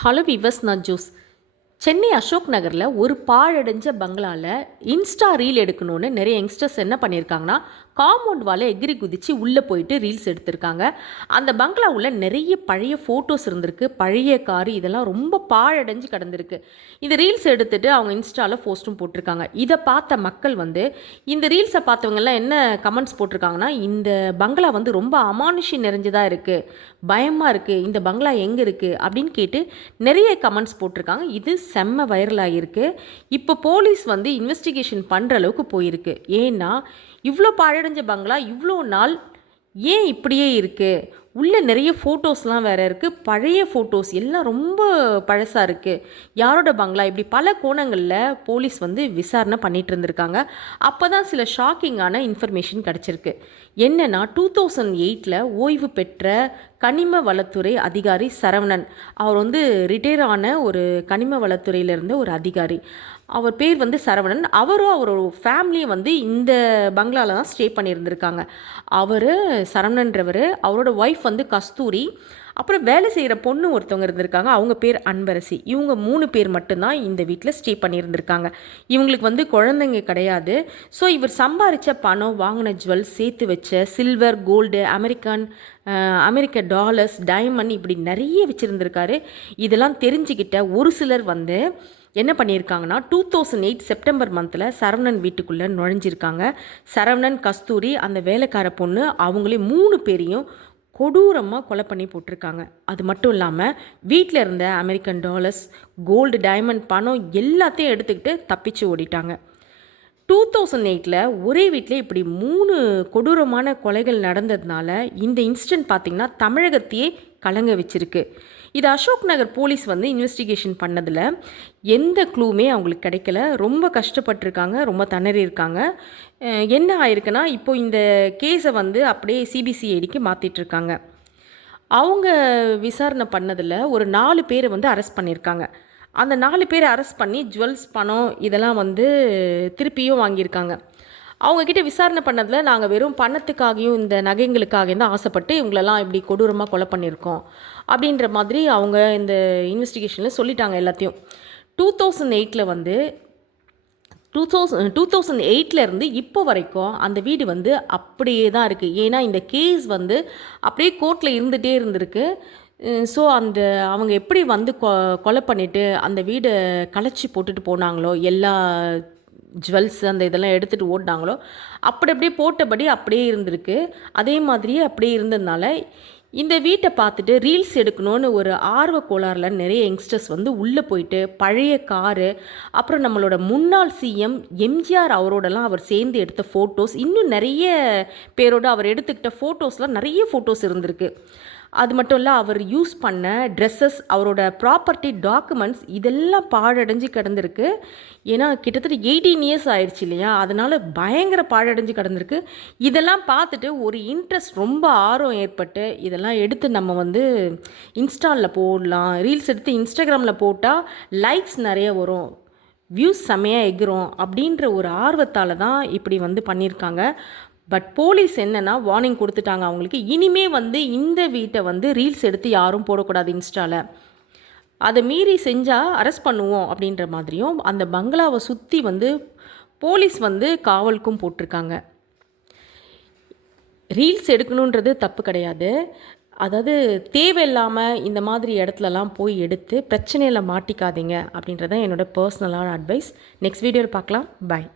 Hello விவஸ், நான் Jose. Chennai Ashok நகரில் ஒரு பாழடைஞ்ச பங்களாவில் இன்ஸ்டா ரீல் எடுக்கணும்னு நிறைய யங்ஸ்டர்ஸ் என்ன பண்ணியிருக்காங்கன்னா, காம்பவுண்ட் வாலை எகிரி குதித்து உள்ளே போயிட்டு ரீல்ஸ் எடுத்திருக்காங்க. அந்த பங்களாவில் நிறைய பழைய ஃபோட்டோஸ் இருந்திருக்கு, பழைய காரு, இதெல்லாம் ரொம்ப பாழடைஞ்சு கிடந்திருக்கு. இந்த ரீல்ஸ் எடுத்துகிட்டு அவங்க இன்ஸ்டாவில் போஸ்ட்டும் போட்டிருக்காங்க. இதை பார்த்த மக்கள் இந்த ரீல்ஸை பார்த்தவங்கெல்லாம் என்ன கமெண்ட்ஸ் போட்டிருக்காங்கன்னா, இந்த பங்களா ரொம்ப அமானுஷி நிறைஞ்சதாக இருக்குது, பயமாக இருக்குது, இந்த பங்களா எங்கே இருக்குது அப்படின்னு கேட்டு நிறைய கமெண்ட்ஸ் போட்டிருக்காங்க. இது செம்ம வைரல் ஆகியிருக்கு. இப்போ போலீஸ் இன்வெஸ்டிகேஷன் பண்ணுற அளவுக்கு போயிருக்கு. ஏன்னா இவ்வளோ பாழடைஞ்ச பங்களா இவ்வளோ நாள் ஏன் இப்படியே இருக்குது? உள்ளே நிறைய ஃபோட்டோஸ்லாம் வேறு இருக்குது, பழைய ஃபோட்டோஸ் எல்லாம் ரொம்ப பழசாக இருக்குது. யாரோட பங்களா? இப்படி பல கோணங்களில் போலீஸ் விசாரணை பண்ணிகிட்டு இருந்திருக்காங்க. அப்போ தான் சில ஷாக்கிங்கான இன்ஃபர்மேஷன் கிடச்சிருக்கு. என்னென்னா 2008 ஓய்வு பெற்ற கனிம வளத்துறை அதிகாரி சரவணன், அவர் ரிட்டையர் ஆன ஒரு கனிம வளத்துறையிலேருந்து ஒரு அதிகாரி. அவர் பேர் சரவணன். அவரும் அவரோட ஃபேமிலியும் இந்த பங்களாவில் தான் ஸ்டே பண்ணியிருந்திருக்காங்க. அவர் சரவணன்றவர், அவரோட ஒய்ஃப் கஸ்தூரி, அப்புறம் வேலை செய்கிற பொண்ணு ஒருத்தவங்க இருந்திருக்காங்க, அவங்க பேர் அன்பரசி. இவங்க 3 பேர் மட்டும்தான் இந்த வீட்டில் ஸ்டே பண்ணியிருந்திருக்காங்க. இவங்களுக்கு குழந்தைங்க கிடையாது. ஸோ இவர் சம்பாதிச்ச பணம், வாங்கின ஜுவல்ஸ், சேர்த்து வச்ச சில்வர், கோல்டு, அமெரிக்க டாலர்ஸ், டைமண்ட், இப்படி நிறைய வச்சுருந்துருக்காரு. இதெல்லாம் தெரிஞ்சுக்கிட்ட ஒரு சிலர் என்ன பண்ணியிருக்காங்கன்னா, 2008 செப்டம்பர் மந்தில் சரவணன் வீட்டுக்குள்ளே நுழைஞ்சிருக்காங்க. சரவணன், கஸ்தூரி, அந்த வேலைக்கார பொண்ணு, அவங்களே 3 பேரையும் கொடூரமாக கொலை பண்ணி போட்டிருக்காங்க. அது மட்டும் இல்லாமல் வீட்டில் இருந்த அமெரிக்கன் டாலர்ஸ், கோல்டு, டைமண்ட், பணம் எல்லாத்தையும் எடுத்துக்கிட்டு தப்பிச்சு ஓடிட்டாங்க. 2008 ஒரே வீட்டில் இப்படி 3 கொடூரமான கொலைகள் நடந்ததுனால இந்த இன்சிடென்ட் பார்த்திங்கன்னா தமிழகத்தையே கலங்க வச்சிருக்கு. இது அசோக் நகர் போலீஸ் இன்வெஸ்டிகேஷன் பண்ணதில் எந்த க்ளூமே அவங்களுக்கு கிடைக்கல. ரொம்ப கஷ்டப்பட்டிருக்காங்க, ரொம்ப திணறி இருக்காங்க. என்ன ஆயிருக்குன்னா, இப்போது இந்த கேஸை அப்படியே சிபிசிஐடிக்கு மாற்றிட்டுருக்காங்க. அவங்க விசாரணை பண்ணதில் ஒரு 4 பேரை அரெஸ்ட் பண்ணியிருக்காங்க. அந்த 4 பேரை அரெஸ்ட் பண்ணி ஜுவல்ஸ், பணம் இதெல்லாம் திருப்பியும் வாங்கியிருக்காங்க. அவங்கக்கிட்ட விசாரணை பண்ணதில், நாங்கள் வெறும் பணத்துக்காகவும் இந்த நகைங்களுக்காகவும் தான் ஆசைப்பட்டு இவங்களெல்லாம் இப்படி கொடூரமாக கொலை பண்ணியிருக்கோம் அப்படின்ற மாதிரி அவங்க இந்த இன்வெஸ்டிகேஷனில் சொல்லிட்டாங்க எல்லாத்தையும். 2008 இருந்து இப்போ வரைக்கும் அந்த வீடு அப்படியே தான் இருக்குது. ஏன்னா இந்த கேஸ் அப்படியே கோர்ட்டில் இருந்துகிட்டே இருந்திருக்கு. ஸோ அவங்க எப்படி கொலை பண்ணிவிட்டு அந்த வீடை கலைச்சி போட்டுட்டு போனாங்களோ, எல்லா ஜுவல்ஸ் அந்த இதெல்லாம் எடுத்துகிட்டு ஓடினாங்களோ, அப்படி அப்படியே போட்டபடி அப்படியே இருந்திருக்கு. அதே மாதிரியே அப்படியே இருந்ததுனால இந்த வீட்டை பார்த்துட்டு ரீல்ஸ் எடுக்கணும்னு ஒரு ஆர்வ கோளாறில் நிறைய யங்ஸ்டர்ஸ் உள்ளே போயிட்டு பழைய காரு, அப்புறம் நம்மளோட முன்னாள் சிஎம் எம்ஜிஆர் அவரோடலாம் அவர் சேர்ந்து எடுத்த ஃபோட்டோஸ், இன்னும் நிறைய பேரோட அவர் எடுத்துக்கிட்ட ஃபோட்டோஸ்லாம் நிறைய ஃபோட்டோஸ் இருந்திருக்கு. அது மட்டும் இல்லை, அவர் யூஸ் பண்ண ட்ரெஸ்ஸஸ், அவரோட ப்ராப்பர்ட்டி டாக்குமெண்ட்ஸ் இதெல்லாம் பாழடைஞ்சு கிடந்திருக்கு. ஏன்னா கிட்டத்தட்ட 18 இயர்ஸ் ஆயிடுச்சு இல்லையா, அதனால் பயங்கர பாழடைஞ்சு கிடந்திருக்கு. இதெல்லாம் பார்த்துட்டு ஒரு இன்ட்ரெஸ்ட், ரொம்ப ஆர்வம் ஏற்பட்டு இதெல்லாம் எடுத்து நம்ம இன்ஸ்டாவில் போடலாம், ரீல்ஸ் எடுத்து இன்ஸ்டாகிராமில் போட்டால் லைக்ஸ் நிறைய வரும், வியூஸ் செம்மையாக எகிறோம் அப்படின்ற ஒரு ஆர்வத்தால் தான் இப்படி பண்ணியிருக்காங்க. பட் போலீஸ் என்னென்னா வார்னிங் கொடுத்துட்டாங்க அவங்களுக்கு. இனிமே இந்த வீட்டை ரீல்ஸ் எடுத்து யாரும் போடக்கூடாது இன்ஸ்டாவில், அதை மீறி செஞ்சால் அரெஸ்ட் பண்ணுவோம் அப்படின்ற மாதிரியும் அந்த பங்களாவை சுற்றி போலீஸ் காவலுக்கும் போட்டிருக்காங்க. ரீல்ஸ் எடுக்கணுன்றது தப்பு கிடையாது. அதாவது தேவையில்லாமல் இந்த மாதிரி இடத்துலலாம் போய் எடுத்து பிரச்சனையில் மாட்டிக்காதீங்க அப்படின்றதான் என்னோடய பர்சனலான அட்வைஸ். நெக்ஸ்ட் வீடியோவில் பார்க்கலாம். பாய்.